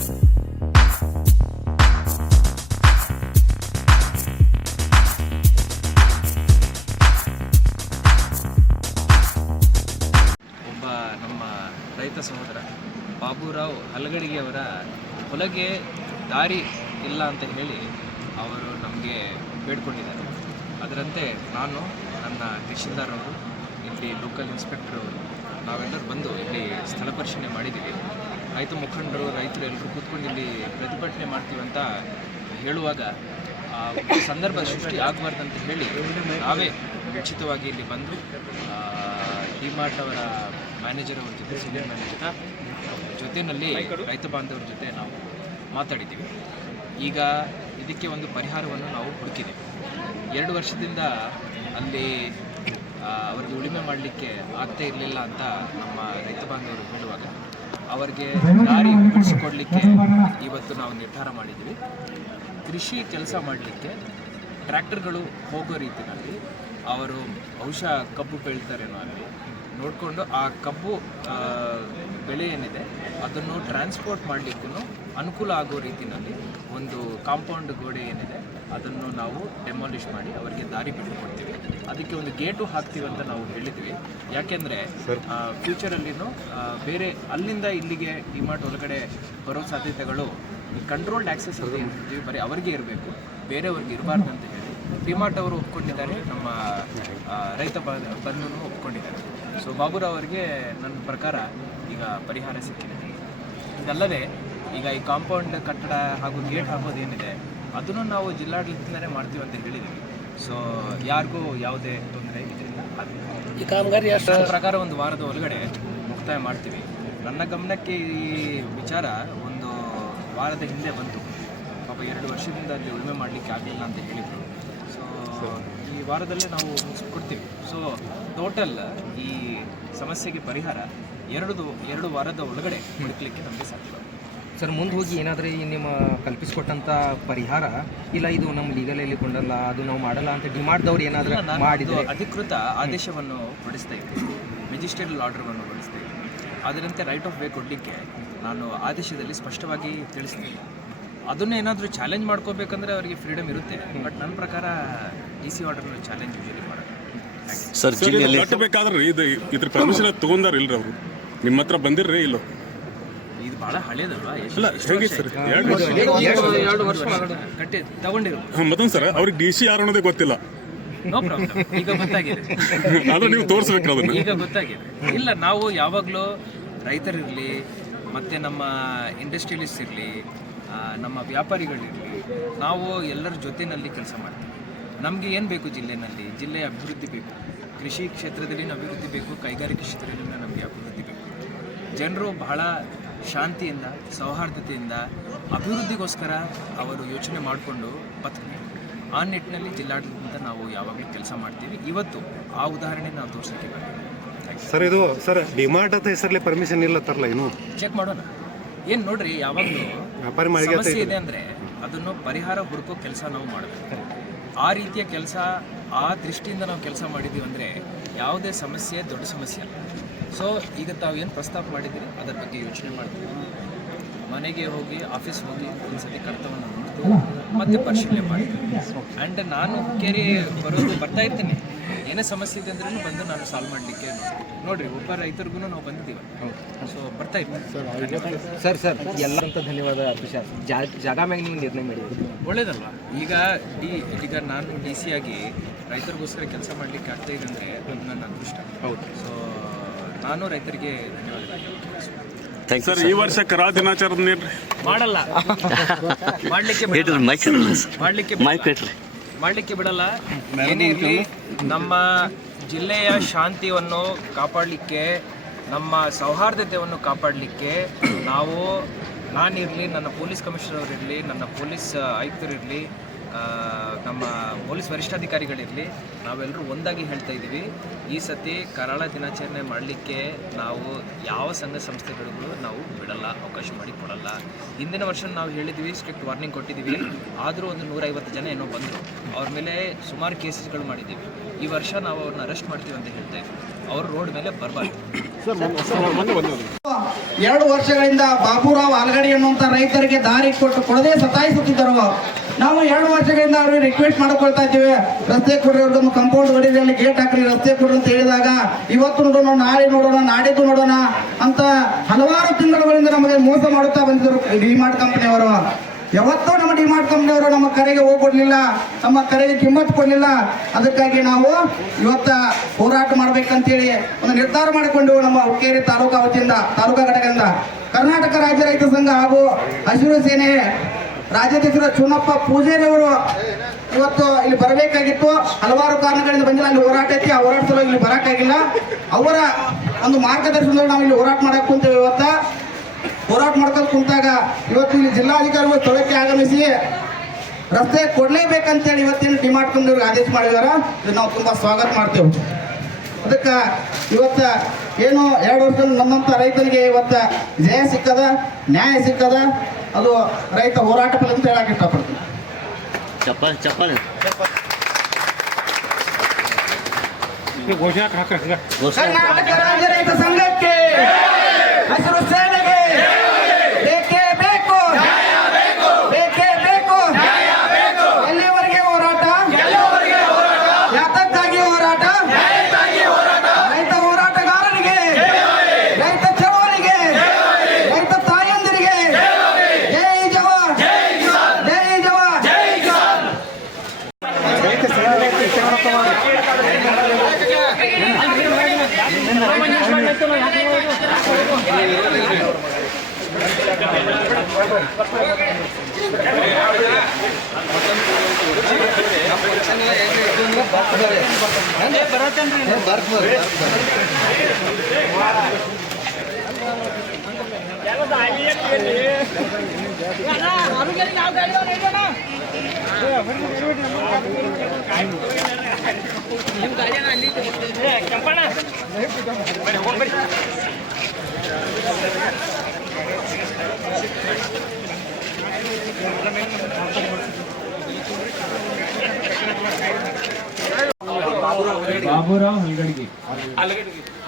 ಒಬ್ಬ ನಮ್ಮ ರೈತ ಸಹೋದರ ಬಾಬುರಾವ್ ಹಲಗಡಿಗೆಯವರ ಹೊಲಗೆ ದಾರಿ ಇಲ್ಲ ಅಂತ ಹೇಳಿ ಅವರು ನಮಗೆ ಬೇಡ್ಕೊಂಡಿದ್ದಾರೆ. ಅದರಂತೆ ನಾನು ನನ್ನ ತಹಶೀಲ್ದಾರ್ ಅವರು, ಇಲ್ಲಿ ಲೋಕಲ್ ಇನ್ಸ್ಪೆಕ್ಟರ್ ಅವರು, ನಾವೆಲ್ಲರೂ ಬಂದು ಇಲ್ಲಿ ಸ್ಥಳ ಪರಿಶೀಲನೆ ಮಾಡಿದ್ದೀವಿ. ರೈತ ಮುಖಂಡರು ರೈತರು ಎಲ್ಲರೂ ಕೂತ್ಕೊಂಡು ಇಲ್ಲಿ ಪ್ರತಿಭಟನೆ ಮಾಡ್ತೀವಿ ಅಂತ ಹೇಳುವಾಗ ಸಂದರ್ಭ ಸೃಷ್ಟಿ ಆಗಬಾರ್ದಂತ ಹೇಳಿ ನಾವೇ ಉಚಿತವಾಗಿ ಇಲ್ಲಿ ಬಂದು ಡಿಮಾರ್ಟ್ ಅವರ ಮ್ಯಾನೇಜರ್ ಅವ್ರ ಜೊತೆ ಸೀನಿಯರ್ ಮ್ಯಾನೇಜರ್ ಜೊತೆಯಲ್ಲಿ ರೈತ ಬಾಂಧವರ ಜೊತೆ ನಾವು ಮಾತಾಡಿದ್ದೀವಿ. ಈಗ ಇದಕ್ಕೆ ಒಂದು ಪರಿಹಾರವನ್ನು ನಾವು ಹುಡುಕಿದ್ದೀವಿ. ಎರಡು ವರ್ಷದಿಂದ ಅಲ್ಲಿ ಅವರಿಗೆ ಉಳಿಮೆ ಮಾಡಲಿಕ್ಕೆ ಆಗ್ತಾ ಇರಲಿಲ್ಲ ಅಂತ ನಮ್ಮ ರೈತ ಬಾಂಧವರು ಹೇಳುವಾಗ ಅವರಿಗೆ ದಾರಿ ಬಿಡಿಸಿಕೊಡ್ಲಿಕ್ಕೆ ಇವತ್ತು ನಾವು ನಿರ್ಧಾರ ಮಾಡಿದ್ದೀವಿ ಕೃಷಿ ಕೆಲಸ ಮಾಡಲಿಕ್ಕೆ ಟ್ರ್ಯಾಕ್ಟರ್ಗಳು ಹೋಗೋ ರೀತಿಯಲ್ಲಿ ಅವರು ಬಹುಶಃ ಕಬ್ಬು ಬೆಳೀತಾರೇನೋ ಅಲ್ಲಿ. ನೋಡಿಕೊಂಡು ಆ ಕಬ್ಬು ಬೆಳೆ ಏನಿದೆ ಅದನ್ನು ಟ್ರಾನ್ಸ್ಪೋರ್ಟ್ ಮಾಡಲಿಕ್ಕೂ ಅನುಕೂಲ ಆಗೋ ರೀತಿಯಲ್ಲಿ ಒಂದು ಕಾಂಪೌಂಡ್ ಗೋಡೆ ಏನಿದೆ ಅದನ್ನು ನಾವು ಡೆಮಾಲಿಷ್ ಮಾಡಿ ಅವರಿಗೆ ದಾರಿ ಬಿಟ್ಟುಕೊಡ್ತೀವಿ. ಅದಕ್ಕೆ ಒಂದು ಗೇಟು ಹಾಕ್ತೀವಿ ಅಂತ ನಾವು ಹೇಳಿದ್ವಿ. ಯಾಕೆಂದರೆ ಫ್ಯೂಚರಲ್ಲಿನೂ ಬೇರೆ ಅಲ್ಲಿಂದ ಇಲ್ಲಿಗೆ ಡಿಮಾರ್ಟ್ ಒಳಗಡೆ ಬರೋ ಸಾಧ್ಯತೆಗಳು ಈ ಕಂಟ್ರೋಲ್ಡ್ ಆ್ಯಕ್ಸೆಸ್ ಅಂತ ಹೇಳ್ತೀವಿ. ಬರೀ ಅವರಿಗೆ ಇರಬೇಕು. ಬೇರೆಯವ್ರಿಗೆ ಇರಬಾರ್ದು ಅಂತ ಹೇಳಿ. ಡಿಮಾರ್ಟ್ ಅವರು ಒಪ್ಕೊಂಡಿದ್ದಾರೆ. ನಮ್ಮ ರೈತ ಬಂಧು ಒಪ್ಕೊಂಡಿದ್ದಾರೆ. ಸೊ ಬಾಬುರಾವ್ ಅವರಿಗೆ ನನ್ನ ಪ್ರಕಾರ ಈಗ ಪರಿಹಾರ ಸಿಕ್ಕಿದೆ. ಇದಲ್ಲದೆ ಈಗ ಈ ಕಾಂಪೌಂಡ್ ಕಟ್ಟಡ ಹಾಗೂ ಗೇಟ್ ಹಾಕೋದೇನಿದೆ ಅದನ್ನು ನಾವು ಜಿಲ್ಲಾಡಳಿತದಿಂದಲೇ ಮಾಡ್ತೀವಿ ಅಂತ ಹೇಳಿದ್ದೀವಿ. ಸೊ ಯಾರಿಗೂ ಯಾವುದೇ ತೊಂದರೆ ಇದರಿಂದ ಈ ಕಾಮಗಾರಿ ಪ್ರಕಾರ ಒಂದು ವಾರದ ಒಳಗಡೆ ಮುಕ್ತಾಯ ಮಾಡ್ತೀವಿ. ನನ್ನ ಗಮನಕ್ಕೆ ಈ ವಿಚಾರ ಒಂದು ವಾರದ ಹಿಂದೆ ಬಂತು. ಪಾಪ ಎರಡು ವರ್ಷದಿಂದ ಅಲ್ಲಿ ಉಳುಮೆ ಮಾಡಲಿಕ್ಕೆ ಆಗಲಿಲ್ಲ ಅಂತ ಹೇಳಿದರು. ಸೊ ಈ ವಾರದಲ್ಲೇ ನಾವು ಕೊಡ್ತೀವಿ ಸೊ ಟೋಟಲ್ ಈ ಸಮಸ್ಯೆಗೆ ಪರಿಹಾರ ಎರಡು ಎರಡು ವಾರದ ಒಳಗಡೆ ಹುಡುಕ್ಲಿಕ್ಕೆ ನಮಗೆ ಸಾಧ್ಯ. ಸರ್ ಮುಂದೆ ಹೋಗಿ ಏನಾದರೂ ಈ ನಿಮ್ಮ ಕಲ್ಪಿಸಿಕೊಟ್ಟಂಥ ಪರಿಹಾರ? ಇಲ್ಲ ಇದು ನಮ್ಮ ಲೀಗಲಲ್ಲಿ ಕೊಂಡಲ್ಲ ಅದು ನಾವು ಮಾಡಲ್ಲ ಅಂತ ಡಿಮಾಂಡ್ದವ್ರು ಏನಾದರೂ ಮಾಡಿದ್ರು? ಅಧಿಕೃತ ಆದೇಶವನ್ನು ಹೊರಡಿಸ್ತಾ ಇದ್ದೀನಿ ಮೆಜಿಸ್ಟ್ರೇಟಲ್ ಆರ್ಡರ್ವನ್ನು ಹೊರಡಿಸ್ತಾ ಇದ್ದೀನಿ ಅದರಂತೆ ರೈಟ್ ಆಫ್ ವೇ ಕೊಡಲಿಕ್ಕೆ ನಾನು ಆದೇಶದಲ್ಲಿ ಸ್ಪಷ್ಟವಾಗಿ ತಿಳಿಸ್ತೀನಿ ಅದನ್ನು ಏನಾದರೂ ಚಾಲೆಂಜ್ ಮಾಡ್ಕೋಬೇಕಂದ್ರೆ ಅವರಿಗೆ ಫ್ರೀಡಮ್ ಇರುತ್ತೆ. ಬಟ್ ನನ್ನ ಪ್ರಕಾರ ಡಿ ಸಿ ಆರ್ಡರ್ನ ಚಾಲೆಂಜ್ ಯೂಶಲಿ ಮಾಡೋದು ಸರ್ ಬೇಕಾದ್ರೆ ಕಟ್ಟಬೇಕಾದ್ರೆ ಇದು ಇದ್ರ ಪರ್ಮಿಷನ್ ತಗೊಂಡಾರ ಇಲ್ರಿ ಅವರು? ನಿಮ್ಮ ಹತ್ರ ಬಂದಿರ್ರಿ ಇಲ್ಲೋ? ಹಳೇದಲ್ವಾ? ಅಲ್ಲ ಸರ್? ಎರಡು ವರ್ಷ. ಎರಡು ವರ್ಷ ಕಟ್ಟಿ ತಗೊಂಡಿರೋ ಮತ್ತೊಂದು ಸರ್ ಅವ್ರಿಗೆ ಡಿ ಸಿ ಯಾರು ಅನ್ನೋದೇ ಗೊತ್ತಿಲ್ಲ. ನೋ ಪ್ರಾಬ್ಲಮ್ ಈಗ ಗೊತ್ತಾಗಿದೆ. ಆದ್ರೆ ನೀವು ತೋರಿಸಬೇಕು ಅದನ್ನ. ಈಗ ಗೊತ್ತಾಗಿದೆ. ಇಲ್ಲ ನಾವು ಯಾವಾಗಲೂ ರೈತರಿರಲಿ ಮತ್ತು ನಮ್ಮ ಇಂಡಸ್ಟ್ರಿಯಲಿಸ್ಟ್ ಇರಲಿ ನಮ್ಮ ವ್ಯಾಪಾರಿಗಳಿರಲಿ ನಾವು ಎಲ್ಲರ ಜೊತೆಯಲ್ಲಿ ಕೆಲಸ ಮಾಡ್ತೀವಿ. ನಮಗೆ ಏನು ಬೇಕು ಜಿಲ್ಲೆನಲ್ಲಿ? ಜಿಲ್ಲೆ ಅಭಿವೃದ್ಧಿ ಬೇಕು. ಕೃಷಿ ಕ್ಷೇತ್ರದಲ್ಲಿ ಅಭಿವೃದ್ಧಿ ಬೇಕು ಕೈಗಾರಿಕೆ ಕ್ಷೇತ್ರದಲ್ಲಿ ನಮಗೆ ಅಭಿವೃದ್ಧಿ ಬೇಕು. ಜನರು ಬಹಳ ಶಾಂತಿಯಿಂದ ಸೌಹಾರ್ದತೆಯಿಂದ ಅಭಿವೃದ್ಧಿಗೋಸ್ಕರ ಅವರು ಯೋಚನೆ ಮಾಡಿಕೊಂಡು ಬದುಕಬೇಕು ಆ ನಿಟ್ಟಿನಲ್ಲಿ ಜಿಲ್ಲಾಡಳಿತದಿಂದ ನಾವು ಯಾವಾಗಲೂ ಕೆಲಸ ಮಾಡ್ತೀವಿ. ಇವತ್ತು ಆ ಉದಾಹರಣೆ ನಾವು ತೋರಿಸೋಕ್ಕೆ ಸರ್ ಇದು ಸರ್ ಡಿಮಾರ್ಟ್ ಅಂತ ಹೆಸರಲ್ಲಿ ಪರ್ಮಿಷನ್ ಇಲ್ಲ ತರಲ್ಲ ಏನು ಚೆಕ್ ಮಾಡೋಣ. ಏನು ನೋಡ್ರಿ ಯಾವಾಗಲೂ ಸಮಸ್ಯೆ ಇದೆ ಅಂದರೆ ಅದನ್ನು ಪರಿಹಾರ ಹುಡುಕೋ ಕೆಲಸ ನಾವು ಮಾಡಬೇಕು. ಆ ರೀತಿಯ ಕೆಲಸ ಆ ದೃಷ್ಟಿಯಿಂದ ನಾವು ಕೆಲಸ ಮಾಡಿದ್ದೀವಿ ಅಂದರೆ ಯಾವುದೇ ಸಮಸ್ಯೆ ದೊಡ್ಡ ಸಮಸ್ಯೆ ಅಲ್ಲ. ಸೊ ಈಗ ತಾವು ಏನು ಪ್ರಸ್ತಾಪ ಮಾಡಿದ್ದೀರಿ? ಅದರ ಬಗ್ಗೆ ಯೋಚನೆ ಮಾಡ್ತೀವಿ. ಮನೆಗೆ ಹೋಗಿ ಆಫೀಸ್ ಹೋಗಿ ಒಂದ್ಸತಿ ಕಡತವನ್ನು ನೋಡ್ತು ಮತ್ತೆ ಪರಿಶೀಲನೆ ಮಾಡ್ತೀವಿ. ಆ್ಯಂಡ್ ನಾನು ಕೆರೆ ಬರೋದು ಬರ್ತಾ ಇರ್ತೀನಿ. ಏನೇ ಸಮಸ್ಯೆ ಇದೆ ಅಂದ್ರೂ ಬಂದು ನಾನು ಸಾಲ್ವ್ ಮಾಡಲಿಕ್ಕೆ ನೋಡ್ರಿ ಒಬ್ಬ ರೈತರಿಗೂ ನಾವು ಬಂದಿದ್ದೀವಿ. ಸೊ ಬರ್ತಾ ಇರ್ತೀನಿ. ಸರ್ ಸರ್ ಎಲ್ಲರಂತ ಧನ್ಯವಾದ ತುಷಾರ್ ಜಾ ಜಾಗ ಮ್ಯಾಗ ನೀವು ನಿರ್ಣಯ ಮಾಡಿ ಒಳ್ಳೇದಲ್ಲ ಈಗ ಡಿ ಈಗ ನಾನು ಡಿ ಸಿ ಆಗಿ ರೈತರಿಗೋಸ್ಕರ ಕೆಲಸ ಮಾಡಲಿಕ್ಕೆ ಆಗ್ತಾ ಇದೆ ಅಂದರೆ ಅದು ನನ್ನ ಅದೃಷ್ಟ. ಹೌದು. ಸೊ ನಾನು ರೈತರಿಗೆ ಧನ್ಯವಾದಗಳು. ಸರ್ ಈ ವರ್ಷ ಕರಾ ದಿನಾಚರಣೆ ನೀಡ್ರಿ ಮಾಡಲ್ಲ. ಮಾಡ್ಲಿಕ್ಕೆ ಬಿಡಲ್ಲ. ಮಾಡ್ಲಿಕ್ಕೆ ಬಿಡಲ್ಲ. ಮಾಡ್ಲಿಕ್ಕೆ ಬಿಡಲ್ಲ. ಏನೇ ಇರಲಿ ನಮ್ಮ ಜಿಲ್ಲೆಯ ಶಾಂತಿಯನ್ನು ಕಾಪಾಡಲಿಕ್ಕೆ ನಮ್ಮ ಸೌಹಾರ್ದತೆಯನ್ನು ಕಾಪಾಡಲಿಕ್ಕೆ ನಾವು ನಾನಿರಲಿ ನನ್ನ ಪೊಲೀಸ್ ಕಮಿಷನರ್ ಇರಲಿ ನನ್ನ ಪೊಲೀಸ್ ಆಯುಕ್ತರಿರಲಿ ನಮ್ಮ ಪೊಲೀಸ್ ವರಿಷ್ಠಾಧಿಕಾರಿಗಳಿರಲಿ ನಾವೆಲ್ಲರೂ ಒಂದಾಗಿ ಹೇಳ್ತಾ ಇದ್ದೀವಿ. ಈ ಸತಿ ಕರಾಳ ದಿನಾಚರಣೆ ಮಾಡಲಿಕ್ಕೆ ನಾವು ಯಾವ ಸಂಘ ಸಂಸ್ಥೆಗಳಿಗೂ ನಾವು ಬಿಡಲ್ಲ ಅವಕಾಶ ಮಾಡಿ ಕೊಡಲ್ಲ. ಹಿಂದಿನ ವರ್ಷ ನಾವು ಹೇಳಿದ್ವಿ ಸ್ಟ್ರಿಕ್ಟ್ ವಾರ್ನಿಂಗ್ ಕೊಟ್ಟಿದ್ದೀವಿ. ಆದರೂ ಒಂದು ನೂರೈವತ್ತು ಜನ ಏನೋ ಬಂದರು. ಅವ್ರ ಮೇಲೆ ಸುಮಾರು ಕೇಸಸ್ಗಳು ಮಾಡಿದ್ದೀವಿ. ಈ ವರ್ಷ ನಾವು ಅವ್ರನ್ನ ಅರೆಸ್ಟ್ ಮಾಡ್ತೀವಿ ಅಂತ ಹೇಳ್ತಾ ಇದ್ವಿ. ಅವ್ರ ರೋಡ್ ಮೇಲೆ ಬರಬಾರ್ದು. ಎರಡು ವರ್ಷಗಳಿಂದ ಬಾಬುರಾವ್ ಆಲ್ಗಡಿ ಅನ್ನುವಂಥ ರೈತರಿಗೆ ದಾರಿ ಕೊಟ್ಟು ಕೊಡದೆ ಸತಾಯಿಸುತ್ತಿದ್ದರು ನಾವು ಎರಡು ವರ್ಷಗಳಿಂದ ಅವ್ರಿಗೆ ರಿಕ್ವೆಸ್ಟ್ ಮಾಡ್ಕೊಳ್ತಾ ಇದ್ದೀವಿ. ರಸ್ತೆ ಕೊಡ್ರಿ ಕಂಪೌಂಡ್ ಗಡಿಯಲ್ಲಿ ಗೇಟ್ ಹಾಕ್ರಿ, ರಸ್ತೆ ಕೊಡ್ರಿ ಅಂತ ಹೇಳಿದಾಗ, ಇವತ್ತು ನೋಡೋಣ, ನಾಳೆ ನೋಡೋಣ, ನಾಡಿದ್ದು ನೋಡೋಣ ಅಂತ ಹಲವಾರು ತಿಂಗಳುಗಳಿಂದ ನಮಗೆ ಮೋಸ ಮಾಡುತ್ತಾ ಬಂದಿದ್ದರು ಡಿಮಾರ್ಟ್ ಕಂಪನಿಯವರು ಯಾವತ್ತೂ ನಮ್ಮ ಡಿಮಾರ್ಟ್ ಕಂಪ್ನಿಯವರು ನಮ್ಮ ಕರೆಗೆ ಹೋಗ್ಕೊಡ್ಲಿಲ್ಲ, ನಮ್ಮ ಕರೆಗೆ ಕಿಮ್ಮತ್ ಕೊಡಲಿಲ್ಲ. ಅದಕ್ಕಾಗಿ ನಾವು ಇವತ್ತ ಹೋರಾಟ ಮಾಡ್ಬೇಕಂತೇಳಿ ಒಂದು ನಿರ್ಧಾರ ಮಾಡಿಕೊಂಡು ನಮ್ಮ ಹುಕ್ಕೇರಿ ತಾಲೂಕಾ ವತಿಯಿಂದ ತಾಲೂಕಾ ಘಟಕದಿಂದ ಕರ್ನಾಟಕ ರಾಜ್ಯ ರೈತ ಸಂಘ ಹಾಗೂ ಹಸಿರು ಸೇನೆ ರಾಜ್ಯಾಧ್ಯಕ್ಷರ ಚುನಪ್ಪ ಪೂಜಾರಿ ಅವರು ಇವತ್ತು ಇಲ್ಲಿ ಬರಬೇಕಾಗಿತ್ತು. ಹಲವಾರು ಕಾರಣಗಳಿಂದ ಬಂದಿಲ್ಲ. ಅಲ್ಲಿ ಹೋರಾಟ ಐತಿ. ಆ ಹೋರಾಟ ಸಲುವಾಗಿ ಇಲ್ಲಿ ಬರೋಕ್ಕಾಗಿಲ್ಲ. ಅವರ ಒಂದು ಮಾರ್ಗದರ್ಶನದಲ್ಲಿ ನಾವು ಇಲ್ಲಿ ಹೋರಾಟ ಮಾಡಕ್ ಕುಂತೇವೆ ಇವತ್ತ. ಹೋರಾಟ ಮಾಡ್ಕೊಂಡು ಕುಂತಾಗ ಇವತ್ತು ಇಲ್ಲಿ ಜಿಲ್ಲಾಧಿಕಾರಿಗಳು ಸ್ಥಳಕ್ಕೆ ಆಗಮಿಸಿ ರಸ್ತೆ ಕೊಡ್ಲೇಬೇಕಂತೇಳಿ ಇವತ್ತಿನ ಡಿಮಾಂಡ್ ಕಂಪ್ನಿಯವ್ರಿಗೆ ಆದೇಶ ಮಾಡಿದಾರ. ಇದು ನಾವು ತುಂಬಾ ಸ್ವಾಗತ ಮಾಡ್ತೇವೆ. ಅದಕ್ಕೆ ಇವತ್ತ ಏನು ಎರಡು ವರ್ಷದಲ್ಲಿ ನಮ್ಮಂತ ರೈತರಿಗೆ ಇವತ್ತು ಜಯ ಸಿಕ್ಕದ, ನ್ಯಾಯ ಸಿಕ್ಕದ ಅದು ರೈತ ಹೋರಾಟ ಫಲ ಅಂತ ಹೇಳಕ್ ಇಷ್ಟಪಡ್ತೀನಿ. ಚಪ್ಪಲ್ ಚಪ್ಪಲ್ ಕರ್ನಾಟಕ ರಾಜ್ಯ ರೈತ ಸಂಘಕ್ಕೆ. ಹಸಿರು ಕೆಂಪಣ್ಣ ಬನ್ನಿ ಹೋಗಿ ಬನ್ನಿ ಬಾಬುರಾವ್ ಹಲ್ಗಡ್ಗಿ.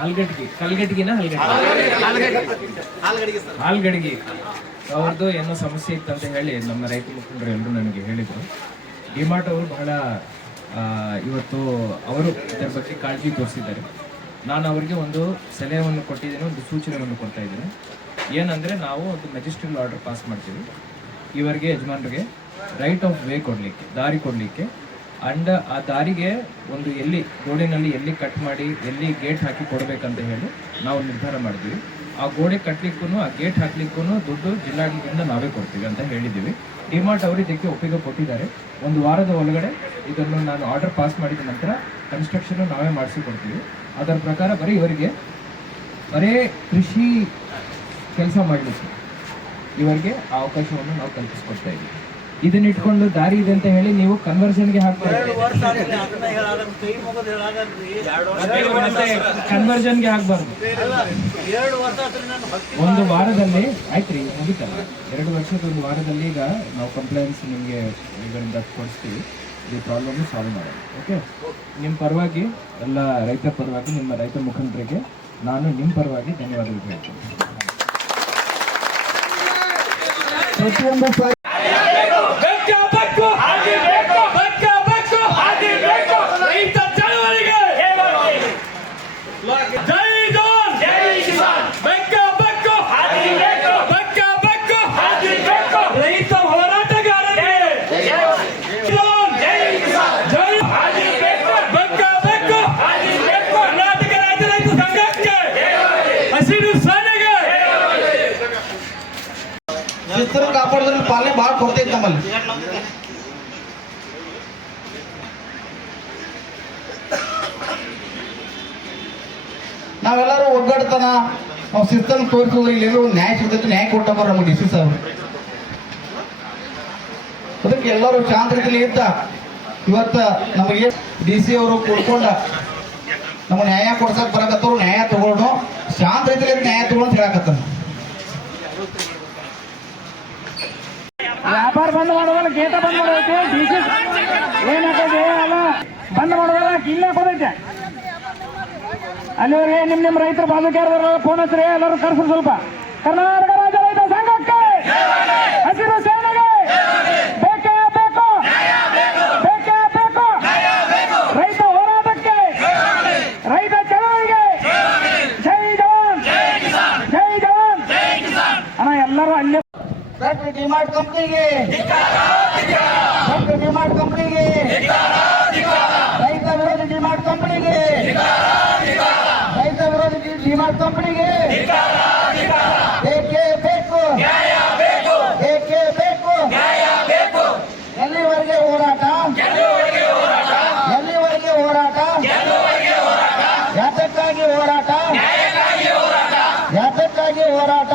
ಹಲ್ಗಡ್ಗಿ. ಕಲ್ಗಡ್ಗಿನ ಹಲ್ಗಡ್ಗಿ? ಅವ್ರದ್ದು ಏನೋ ಸಮಸ್ಯೆ ಇತ್ತಂತ ಹೇಳಿ ನಮ್ಮ ರೈತ ಮುಖಂಡರು ಎಲ್ಲರೂ ನನಗೆ ಹೇಳಿದರು. ಡಿಮಾರ್ಟ್ ಅವರು ಬಹಳ ಇವತ್ತು ಅವರು ಇದರ ಬಗ್ಗೆ ಕಾಳಜಿ ತೋರಿಸಿದ್ದಾರೆ. ನಾನು ಅವರಿಗೆ ಒಂದು ಸಲಹೆಯನ್ನು ಕೊಟ್ಟಿದ್ದೇನೆ, ಒಂದು ಸೂಚನೆಯನ್ನು ಕೊಡ್ತಾ ಇದ್ದೀನಿ. ಏನಂದರೆ ನಾವು ಒಂದು ಮೆಜಿಸ್ಟ್ರಿಯಲ್ ಆರ್ಡರ್ ಪಾಸ್ ಮಾಡ್ತೀವಿ. ಇವರಿಗೆ ಯಜಮಾನ್ರಿಗೆ ರೈಟ್ ಆಫ್ ವೇ ಕೊಡಲಿಕ್ಕೆ, ದಾರಿ ಕೊಡಲಿಕ್ಕೆ. ಅಂಡ್ ಆ ದಾರಿಗೆ ಒಂದು ಎಲ್ಲಿ, ಗೋಡೆನಲ್ಲಿ ಎಲ್ಲಿ ಕಟ್ ಮಾಡಿ, ಎಲ್ಲಿ ಗೇಟ್ ಹಾಕಿ ಕೊಡಬೇಕಂತ ಹೇಳಿ ನಾವು ನಿರ್ಧಾರ ಮಾಡ್ತೀವಿ. ಆ ಗೋಡೆ ಕಟ್ಟಲಿಕ್ಕೂ ಆ ಗೇಟ್ ಹಾಕ್ಲಿಕ್ಕೂ ದುಡ್ಡು ಜಿಲ್ಲಾಡಳಿತದಿಂದ ನಾವೇ ಕೊಡ್ತೀವಿ ಅಂತ ಹೇಳಿದ್ದೀವಿ. ಡಿಮಾರ್ಟ್ ಅವರು ಇದಕ್ಕೆ ಒಪ್ಪಿಗೆ ಕೊಟ್ಟಿದ್ದಾರೆ. ಒಂದು ವಾರದ ಒಳಗಡೆ ಇದನ್ನು ನಾನು ಆರ್ಡರ್ ಪಾಸ್ ಮಾಡಿದ ನಂತರ ಕನ್ಸ್ಟ್ರಕ್ಷನ್ ನಾವೇ ಮಾಡಿಸಿಕೊಡ್ತೀವಿ ಅದರ ಪ್ರಕಾರ ಬರೀ ಇವರಿಗೆ ಬರೇ ಕೃಷಿ ಕೆಲಸ ಮಾಡಲಿಕ್ಕೆ ಇವರಿಗೆ ಆ ಅವಕಾಶವನ್ನು ನಾವು ಕಲ್ಪಿಸ್ಕೊಡ್ತಾ ಇದ್ದೀವಿ. ಇದನ್ನ ಇಟ್ಕೊಂಡು ದಾರಿ ಇದೆ ಅಂತ ಹೇಳಿ ನೀವು ಕನ್ವರ್ಷನ್ಗೆ ಹಾಕ್ಬಾರ್ದು. ಕನ್ವರ್ಷನ್ಗೆ ಹಾಕ್ಬಾರ್ದು ಒಂದು ವಾರದಲ್ಲಿ ಆಯ್ತ್ರಿ ಮುಗಿತಲ್ಲ. ಎರಡು ವರ್ಷದ ಒಂದು ವಾರದಲ್ಲಿ ಈಗ ನಾವು ಕಂಪ್ಲೇಂಟ್ಸ್ ನಿಮಗೆ ಇದರಿಂದ ಕೊಡಿಸ್ತೀವಿ. ಈ ಪ್ರಾಬ್ಲಮ್ ಸಾಲ್ವ್ ಮಾಡೋದು. ಓಕೆ ನಿಮ್ಮ ಪರವಾಗಿ ಎಲ್ಲ ರೈತರ ಪರವಾಗಿ ನಿಮ್ಮ ರೈತ ಮುಖಂಡರಿಗೆ ನಾನು ನಿಮ್ಮ ಪರವಾಗಿ ಧನ್ಯವಾದಗಳು ಹೇಳ್ತೀನಿ. ಪ್ರತಿಯೊಂದು ಶಿಸ್ತನ್ನು ಕಾಪಾಡಿದ್ರೆ ಪಾಲನೆ ಭಾಳ ಕೊಡ್ತೈತಿ ನಮ್ಮಲ್ಲಿ. ನಾವೆಲ್ಲರೂ ಒಗ್ಗಡ್ತನ ನಾವು ಶಿಸ್ತನ್ನು ತೋರಿಸೋದ್ರೆ ಇಲ್ಲಿ ಒಂದು ನ್ಯಾಯ ಸಿಗ್ತೈತೆ, ನ್ಯಾಯ ಕೊಟ್ಟವರು ನಮಗೆ ಡಿ ಸಿ ಸರ್. ಅದಕ್ಕೆ ಎಲ್ಲರೂ ಶಾಂತ ರೀತಿಯಲ್ಲಿ ಇದ್ದ ಇವತ್ತ ನಮಗೆ ಡಿ ಸಿ ಅವರು ಕೂಡ್ಕೊಂಡ ನಮಗೆ ನ್ಯಾಯ ಕೊಡ್ಸಕ್ ಬರಕತ್ತವ್ರು, ನ್ಯಾಯ ತಗೊಂಡು ಶಾಂತ ರೀತಿಯಲ್ಲಿ ನ್ಯಾಯ ತಗೊಂಡು ಅಂತ ಹೇಳಕತ್ತಾನ. ವ್ಯಾಪಾರ ಬಂದ್ ಮಾಡೋದಲ್ಲ, ಗೇಟ ಬಂದ್ ಮಾಡೋದಕ್ಕೆ ಡಿ ಸಿ ಅಲ್ಲ, ಬಂದ್ ಮಾಡೋದಲ್ಲ ಇಲ್ಲ ಕೊಡೈತೆ ಅಲ್ಲಿವರೆಗೆ ನಿಮ್ ನಿಮ್ ರೈತರ ಬಾಧುಕ್ಯಾರದವರೆಲ್ಲ ಫೋನ್ ಹಚ್ಚಿರಿ ಎಲ್ಲರೂ ಕರ್ಸ್ರಿ ಸ್ವಲ್ಪ. ಕರ್ನಾಟಕ ರಾಜ್ಯ ರೈತ ಸಂಘಕ್ಕೆ ಹಸಿರು ಡಿಮಾರ್ಟ್ ಕಂಪ್ನಿಗೆ. ಡಾಕ್ಟರ್ ಡಿಮಾರ್ಟ್ ಕಂಪ್ನಿಗೆ. ರೈತ ವಿರೋಧಿ ಡಿಮಾರ್ಟ್ ಕಂಪ್ನಿಗೆ. ರೈತ ವಿರೋಧಿ ಡಿಮಾರ್ಟ್ ಕಂಪ್ನಿಗೆ. ಬೇಕೇ ಬೇಕು? ಬೇಕೇ ಬೇಕು? ಎಲ್ಲಿವರೆಗೆ ಹೋರಾಟ? ಎಲ್ಲಿವರೆಗೆ ಹೋರಾಟ? ಯಾತಕ್ಕಾಗಿ ಹೋರಾಟ? ಯಾತಕ್ಕಾಗಿ ಹೋರಾಟ?